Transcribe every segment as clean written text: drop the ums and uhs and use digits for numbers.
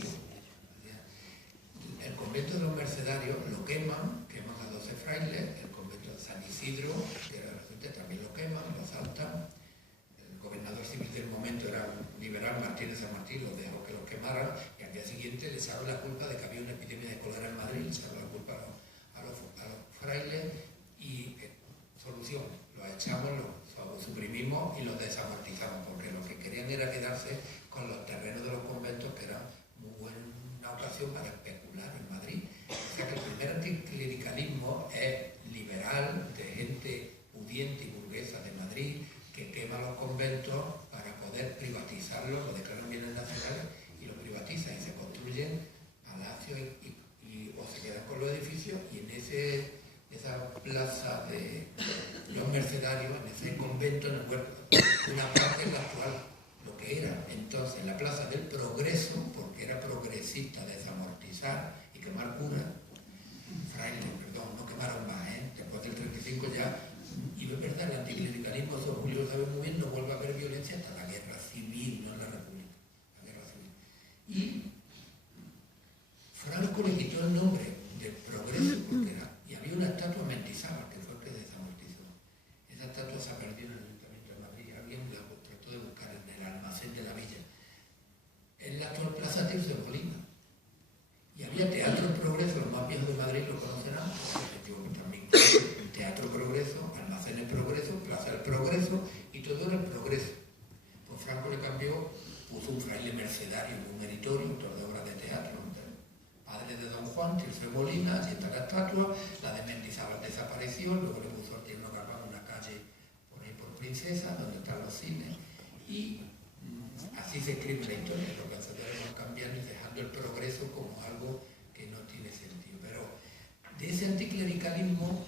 tipo. El convento de los Mercedarios lo queman a 12 frailes, el convento de San Isidro, que era reciente, también lo queman, lo asaltan. El gobernador civil del momento era un liberal, Martínez San Martín, los dejó que los quemaran y al día siguiente les echaron la culpa de que había una epidemia de cólera en Madrid, les echaron la culpa a los frailes y solución, los echamos, los suprimimos y los desamortizamos, porque lo que querían era quedarse con los terrenos de los conventos, que eran muy buena ocasión para especular en Madrid. O sea que el primer anticlericalismo es liberal, de gente pudiente y burguesa de Madrid, que quema los conventos para poder privatizarlos, lo declaran bienes nacionales y lo privatizan y se construyen palacios o se quedan con los edificios, y en esa plaza de los Mercedarios, en ese convento, en el huerto, una parte es la actual, lo que era entonces la Plaza del Progreso, porque era progresista desamortizar y quemar curas, frailes, perdón, no quemaron más, después del 35 ya, y es verdad, el anticlericalismo, eso Julio lo sabe muy bien, no vuelve a haber violencia hasta la guerra civil, no en la República, la guerra civil. Y Franco le quitó el nombre del Progreso, porque y había una estatua Mendizábal, que fue el que desamortizó. Esa estatua se ha perdido en el Ayuntamiento de Madrid, alguien la trató de buscar en el almacén de la villa. En la actual Plaza Tirso de Molina. Y había Teatro Progreso, los más viejos de Madrid lo conocerán, yo también, Teatro Progreso, Almacenes Progreso, Plaza del Progreso, y todo era el Progreso. Pues Franco le cambió, puso un fraile mercedario, un meritorio, autor de obras de teatro, padre de Don Juan, Tirso de Molina, allí está la estatua, la de Mendizábal desapareció, luego le puso al Tierno Garbán una calle por ahí por Princesa, donde están los cines, y así se escribe la historia, los vencedores van cambiando y dejando el progreso como algo que no tiene sentido. Pero de ese anticlericalismo,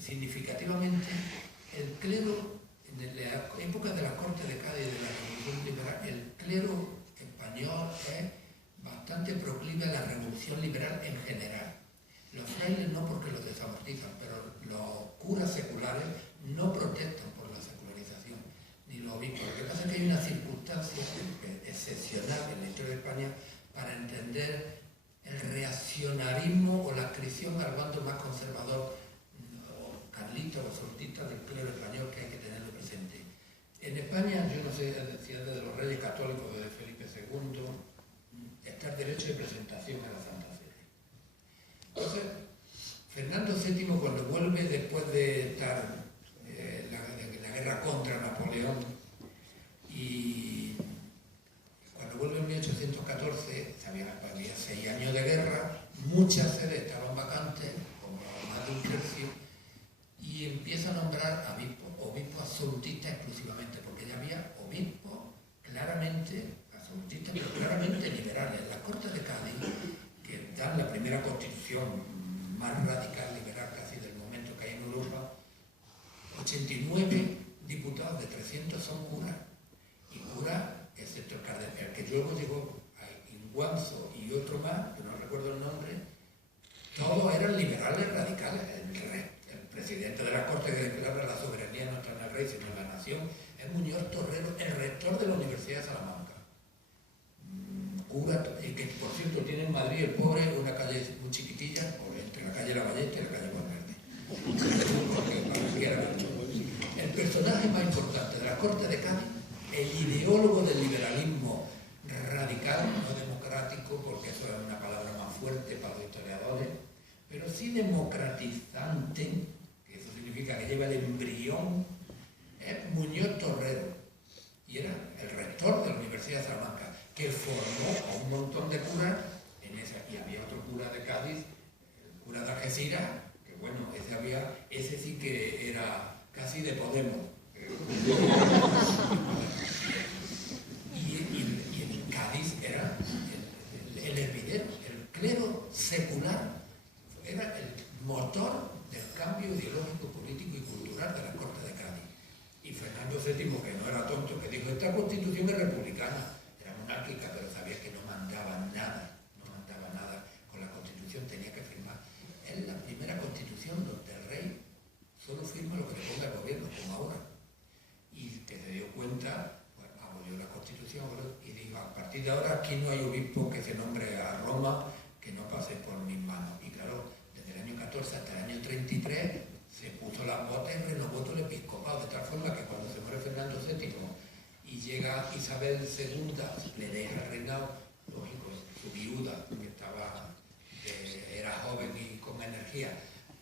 significativamente, el clero, en la época de la Corte de Cádiz de la Revolución Liberal, el clero español es bastante proclive a la revolución liberal en general. Los frailes no, porque los desamortizan, pero los curas seculares no protestan por la secularización, ni los obispos. Lo que pasa es que hay una circunstancia excepcional en la historia de España para entender el reaccionarismo o la adscripción al bando más conservador, o carlista o sortista del clero español, que hay que tenerlo presente. En España, yo no sé, decía desde los reyes católicos, desde Felipe II, está el derecho de presentación a la Santa Sede. Entonces, Fernando VII, cuando vuelve después de estar la guerra contra Napoleón, y cuando vuelve en 1814, había 6 años de guerra, muchas sedes estaban vacantes, como más de un tercio, y empieza a nombrar obispos absolutistas exclusivamente, porque ya había obispos claramente absolutistas, pero claramente liberales. Las Cortes de Cádiz, que dan la primera constitución más radical, liberal casi del momento que hay en Europa, 89 diputados de 300 son curas, y curas, excepto el cardenal, el que luego llegó a Inguanzo y otro más, que no recuerdo el nombre, todos eran liberales radicales. El presidente de la Corte que declara la soberanía no está en el rey, sino en la nación, es Muñoz Torrero, el rector de la Universidad de Salamanca. Cura, que por cierto tiene en Madrid, el pobre, una calle muy chiquitilla, entre la calle Lavalleta y la calle Valverde. El personaje más importante de la Corte de Cádiz, el ideólogo del liberalismo radical, no democrático, porque eso es una palabra más fuerte para los historiadores, pero sí democratizante, que eso significa que lleva el embrión, es Muñoz Torrero, y era el rector de la Universidad de Salamanca, que formó a un montón de curas en esa, y había otro cura de Cádiz, el cura de Algeciras, que bueno, ese sí que era casi de Podemos. Y en Cádiz era el hervidero, el clero secular, era el motor del cambio ideológico, político y cultural de la Corte de Cádiz. Y Fernando VII, que no era tonto, que dijo, esta constitución es republicana, era monárquica, pero sabía que no mandaba nada con la constitución, tenía que firmar. Es la primera constitución donde el rey solo firma lo que le ponga el gobierno, como ahora. Y que se dio cuenta partir de ahora aquí no hay obispo que se nombre a Roma que no pase por mis manos. Y claro, desde el año 14 hasta el año 33 se puso las botas y renovó todo el episcopado, de tal forma que cuando se muere Fernando VII y llega Isabel II, le deja el reinado, lógico, su viuda, que era joven y con energía,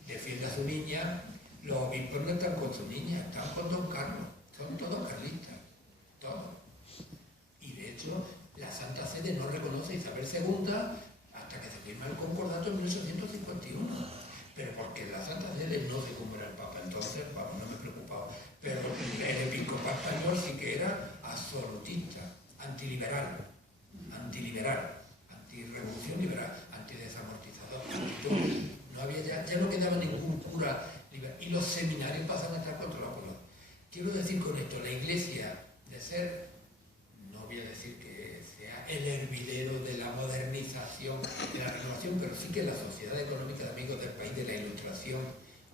defiende a su niña. Los obispos no están con su niña, están con don Carlos, son todos carlistas, todos. Y de hecho, la Santa Sede no reconoce a Isabel II hasta que se firma el concordato en 1851. Pero porque en la Santa Sede no se cumple el Papa, entonces, vamos, no me he preocupado. Pero el episcopado español sí que era absolutista, antiliberal, antirrevolución liberal, antidesamortizador, no había ya no quedaba ningún cura liberal. Y los seminarios pasan a estar controlados por los... Quiero decir con esto, la Iglesia, de ser, no voy a decir que sea el hervidero de la modernización, de la renovación, pero sí que la Sociedad Económica de Amigos del País de la Ilustración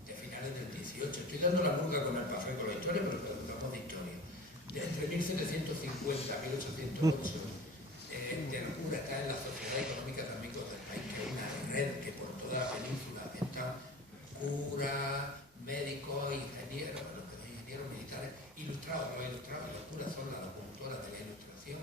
de finales del 18. Estoy dando la murga con el café con la historia, pero hablamos de historia. Entre 1750 y 1808, del cura está en la Sociedad Económica de Amigos del País, que es una red que por toda la península están curas, médicos, ingenieros, los que son ingenieros militares, ilustrados. Los curas son las locomotoras de la Ilustración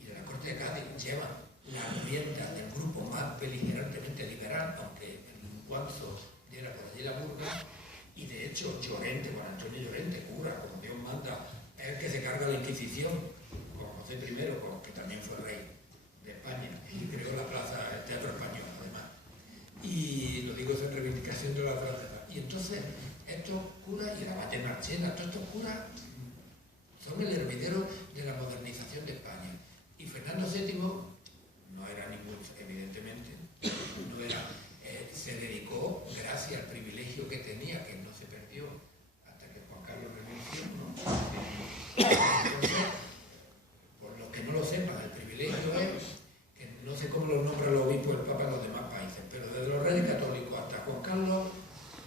y de la Corte de Cádiz, llevan la rienda del grupo más beligerantemente liberal, aunque el Guanzo diera por allí la burga, y de hecho Llorente, Juan Antonio Llorente, cura, como Dios manda, es el que se carga la Inquisición, con José I, que también fue rey de España, y creó la plaza, el Teatro Español, además. Y lo digo en reivindicación de la plaza. Y entonces, estos curas, y la Valle Marchena, todos estos curas son el hervidero de la modernización de España. Y Fernando VII no era ningún, evidentemente, no era, se dedicó, gracias al privilegio que tenía, que no se perdió hasta que Juan Carlos renunció, ¿no? Entonces, por los que no lo sepan, el privilegio es que no sé cómo lo nombra el obispo del Papa en los demás países, pero desde los reyes católicos hasta Juan Carlos,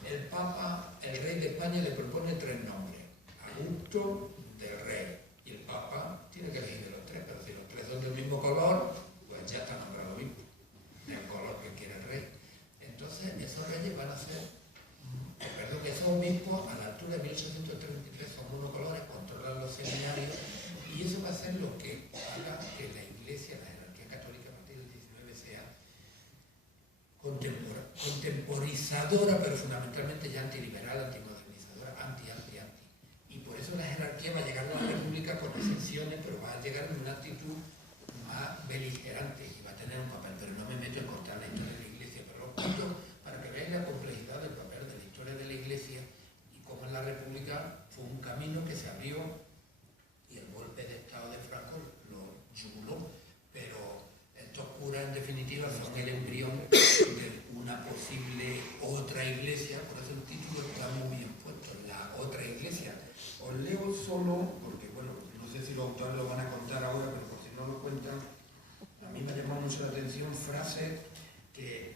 el Papa, el rey de España le propone 3 nombres: Augusto, del rey, y el Papa tiene que elegir de los 3, pero si los 3 son del mismo color, pues ya está nombrado obispo, del color que quiere el rey. Entonces, esos reyes van a ser, esos obispos a la altura de 1833 son monocolores, controlan los seminarios, y eso va a ser lo que haga que la Iglesia, la jerarquía católica a partir del 19 sea contemporizadora, pero fundamentalmente ya antiliberal, antimodernizadora, anti. Y por eso la jerarquía va a llegar a la República con excepciones, pero va a llegar en una actitud más beligerante y va a tener un papel. Pero no me meto en contar la historia de la Iglesia, pero lo cuento para que veáis la complejidad del papel de la historia de la Iglesia y cómo en la República fue un camino que se abrió y el golpe de Estado de Franco lo yuguló, pero estos curas en definitiva son el embrión de una posible otra iglesia, por eso el título está muy bien puesto, la otra iglesia. Os leo solo, porque bueno, no sé si los autores lo van a contar ahora, pero por si no lo cuentan, a mí me llamó mucho la atención frases que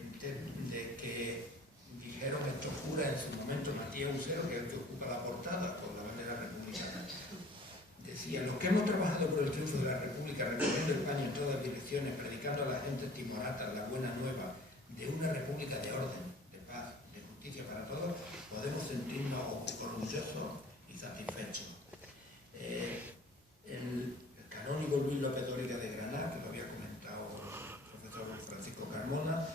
dijeron estos curas en su momento. Matías Ucero, que es el que ocupa la portada con la bandera republicana, decía: los que hemos trabajado por el triunfo de la República, recorriendo España en todas direcciones, predicando a la gente timoratas la buena nueva de una república de orden, de paz, de justicia para todos, podemos sentirnos orgullosos y satisfechos. El canónigo Luis López Dóriga de Granada, que lo había comentado el profesor Francisco Carmona,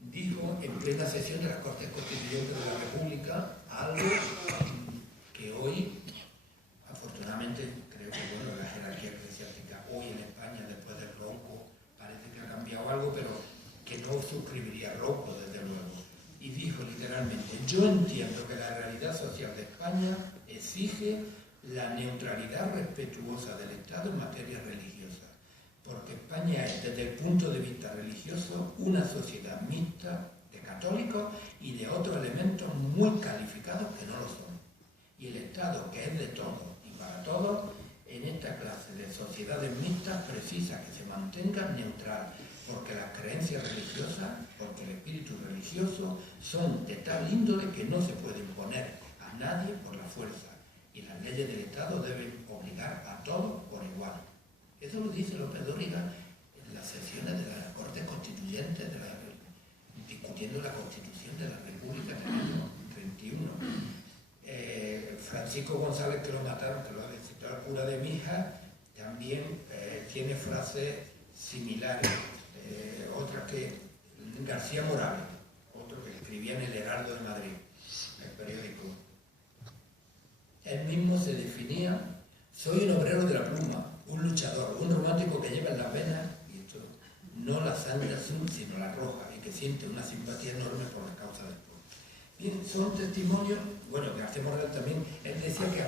dijo en plena sesión de las Cortes Constituyentes de la República algo que hoy, afortunadamente, creo que bueno, la jerarquía eclesiástica hoy en España, después del Ronco, parece que ha cambiado algo, pero que no suscribiría Ronco, desde luego. Y dijo literalmente: yo entiendo que la realidad social de España exige la neutralidad respetuosa del Estado en materia religiosa, porque España es, desde el punto de vista religioso, una sociedad mixta de católicos y de otros elementos muy calificados que no lo son. Y el Estado, que es de todos y para todos, en esta clase de sociedades mixtas precisa que se mantenga neutral, porque las creencias religiosas, porque el espíritu religioso son de tal índole que no se puede imponer a nadie por la fuerza, y las leyes del Estado deben obligar a todos por igual. Eso lo dice López Dóriga en las sesiones de las Cortes Constituyentes, discutiendo la Constitución de la República del año 31. Francisco González, que lo mataron, que lo ha citado el cura de Mijas, también tiene frases similares. Otra que García Morales, otro que escribía en el Heraldo de Madrid, el periódico. Él mismo se definía: soy un obrero de la pluma, un luchador, un romántico que lleva en las venas, y esto, no la sangre azul, sino la roja, y que siente una simpatía enorme por la causa del pueblo. Bien, son testimonios, bueno, García Morales también, él decía que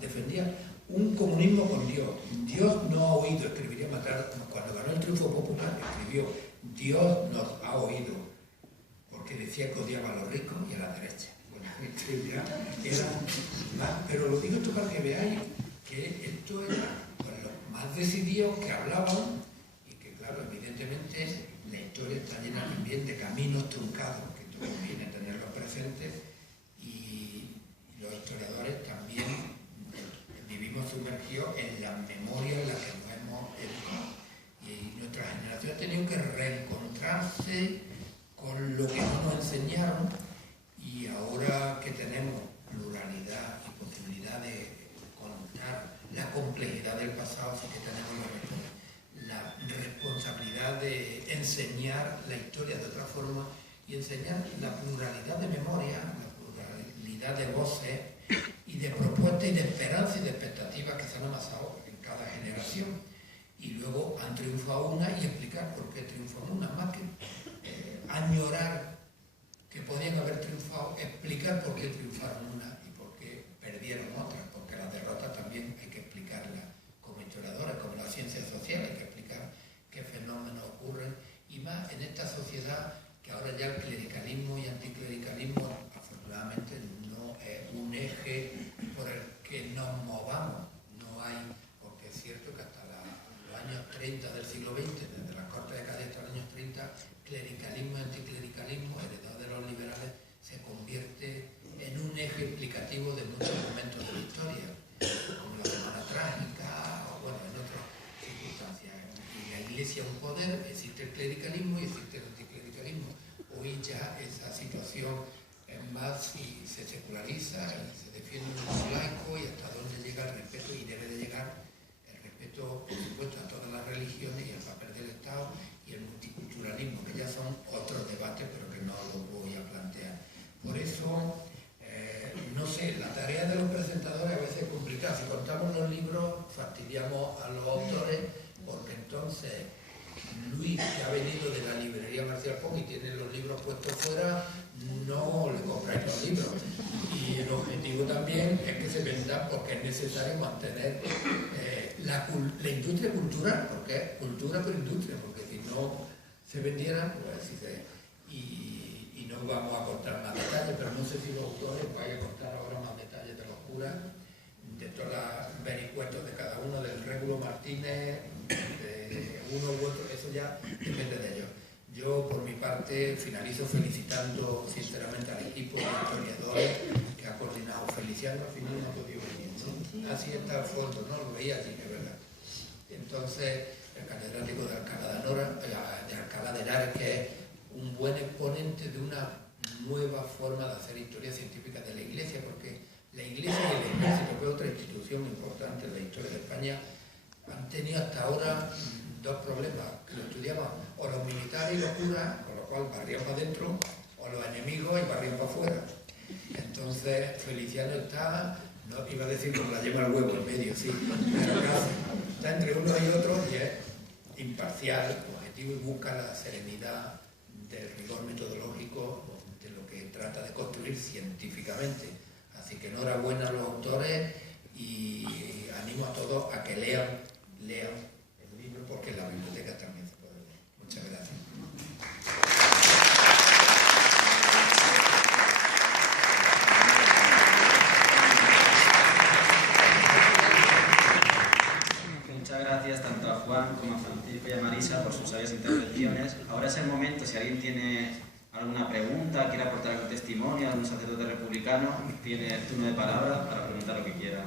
defendía un comunismo con Dios. Dios no ha oído, escribiría Matar, cuando ganó el triunfo popular, escribió: Dios nos ha oído, porque decía que odiaba a los ricos y a la derecha. Bueno, era más, pero lo digo esto para que veáis que esto era pues, los más decididos que hablaban, y que claro, evidentemente la historia está llena también de caminos truncados, que esto conviene tenerlos presentes, y los historiadores también vivimos sumergidos en la memoria en la que nos hemos educado. Y nuestra generación ha tenido que reencontrarse con lo que no nos enseñaron, y ahora que tenemos pluralidad y posibilidad de contar la complejidad del pasado, sí que tenemos la responsabilidad de enseñar la historia de otra forma y enseñar la pluralidad de memoria, la pluralidad de voces y de propuestas y de esperanzas y de expectativas que se han amasado en cada generación. Y luego han triunfado una y explicar por qué triunfan unas, más que añorar que podían haber triunfado, explicar por qué triunfaron unas y por qué perdieron otras, porque las derrotas también hay que explicarlas como historiadores, como la ciencia social, hay que explicar qué fenómenos ocurren, y más en esta sociedad que ahora ya el clericalismo y anticlericalismo afortunadamente no es un eje por el que nos movamos, no hay, porque es cierto que hasta los años 30 del siglo XX, desde las Cortes de Cádiz hasta los años 30, clericalismo y anticlericalismo, heredado de los liberales, se convierte en un eje explicativo de muchos momentos de la historia, como la Semana Trágica o bueno, en otras circunstancias. Y la Iglesia es un poder, existe el clericalismo y existe el anticlericalismo. Hoy ya esa situación es más si se seculariza, se defiende un laico, y hasta dónde llega el respeto, y debe de llegar el respeto, por supuesto, a todas las religiones y al papel del Estado y el multiculturalismo, que ya son otros debates, pero que no los voy a plantear. Por eso, no sé, la tarea de los presentadores a veces es complicada. Si contamos los libros, fastidiamos a los autores, porque entonces Luis, que ha venido de la librería Marcial Pons y tiene los libros puestos fuera, no le compráis los libros. Y el objetivo también es que se vendan, porque es necesario mantener la industria cultural, porque es cultura por industria, porque si no se vendieran, pues y no vamos a contar más detalles, pero no sé si los autores vayan a contar ahora más detalles de los curas, de todos los vericuetos de cada uno, del Régulo Martínez, de uno u otro, eso ya depende de ellos. Yo, por mi parte, finalizo felicitando sinceramente al equipo de historiadores que ha coordinado. Feliciano al final no ha podido venir, ¿no? Así está al fondo, ¿no? Lo veía así, es verdad. Entonces, el catedrático de Alcalá de Henares, que es un buen exponente de una nueva forma de hacer historia científica de la Iglesia, porque la Iglesia y el Ejército, que es otra institución importante en la historia de España, han tenido hasta ahora dos problemas, que lo estudiaban o los militares y los curas, con lo cual barrían para adentro, o los enemigos y barrían para afuera. Entonces, Feliciano está, no iba a decir como la lleva el huevo en medio, sí, pero casi, está entre uno y otro, y es imparcial, objetivo, y busca la serenidad del rigor metodológico de lo que trata de construir científicamente. Así que enhorabuena a los autores y animo a todos a que lean el libro, porque en la biblioteca también se puede leer. Muchas gracias. Muchas gracias tanto a Juan como a Francisco y a Marisa por sus sabias intervenciones. Ahora es el momento, si alguien tiene alguna pregunta, quiere aportar algún testimonio, algún sacerdote republicano, tiene el turno de palabra para preguntar lo que quiera.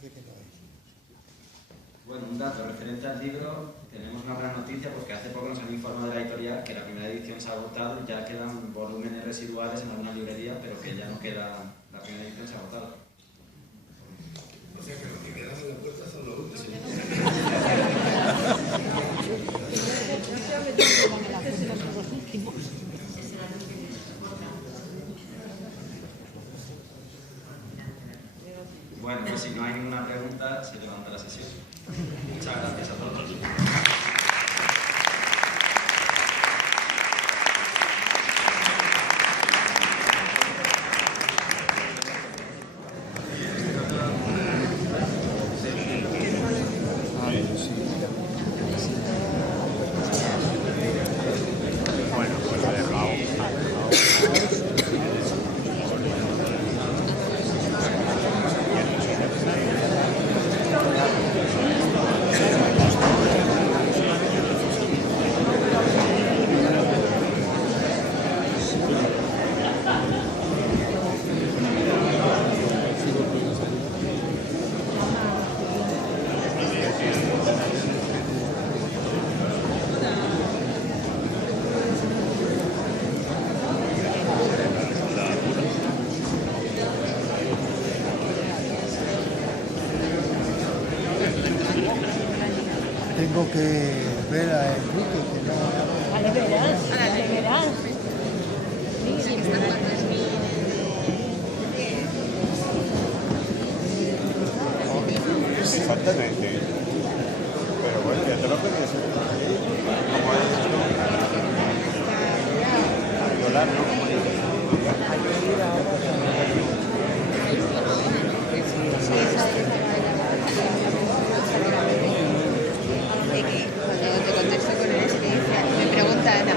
parece que no es. Bueno, un dato referente al libro, tenemos una gran noticia porque hace poco nos han informado de la editorial que la primera edición se ha agotado y ya quedan volúmenes residuales en alguna librería, pero que ya no queda, la primera edición se ha agotado. O sea que lo que quedan en la puerta son los últimos. Bueno, pues si no hay ninguna pregunta, se levanta la sesión. Muchas gracias a todos. Tengo que ver a Enrique, que no... Vale, verás, verás. Exactamente. Pero bueno, ya te lo pedís. Como es esto. A violar, ¿no? Cuando te contesto con él, me pregunta Ana.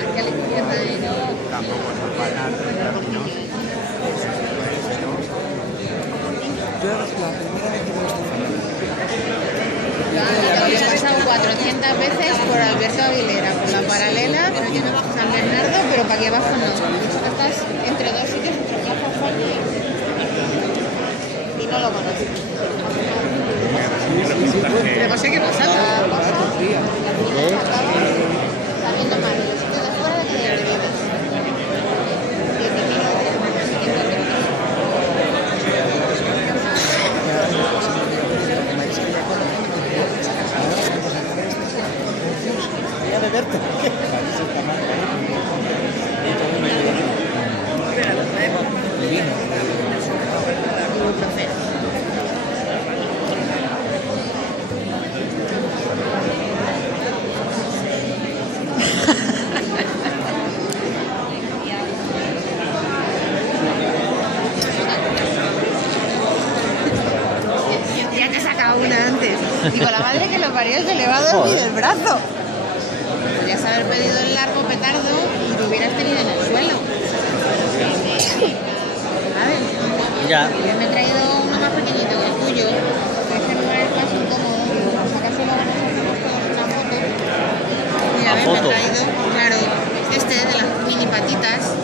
¿A qué le izquierda de no? Tampoco es para nada, ¿no? Yo la primera vez que me Lo he pasado 400 veces por Alberto Aguilera, por la paralela, San Bernardo, pero para aquí abajo no. Estás entre dos sitios, entre Plaza España y no lo conoces. Pero sé qué pasa. Saliendo mal, los sitios de fuera de que ya te vienes. 10 minutos, siguiente minutos. voy a beberte. Ya te he sacado una antes. Digo, la madre que lo parió se le va a dormir el brazo. Podrías haber pedido el largo petardo y lo hubieras tenido en el suelo. ¿Sabes? Ya. Yo me he traído uno más pequeñito que el tuyo, porque ese no es más incómodo. Por si acaso luego nos hacemos todos una foto. Mira, ¿Una ves, foto? me he traído, claro, este de las mini patitas.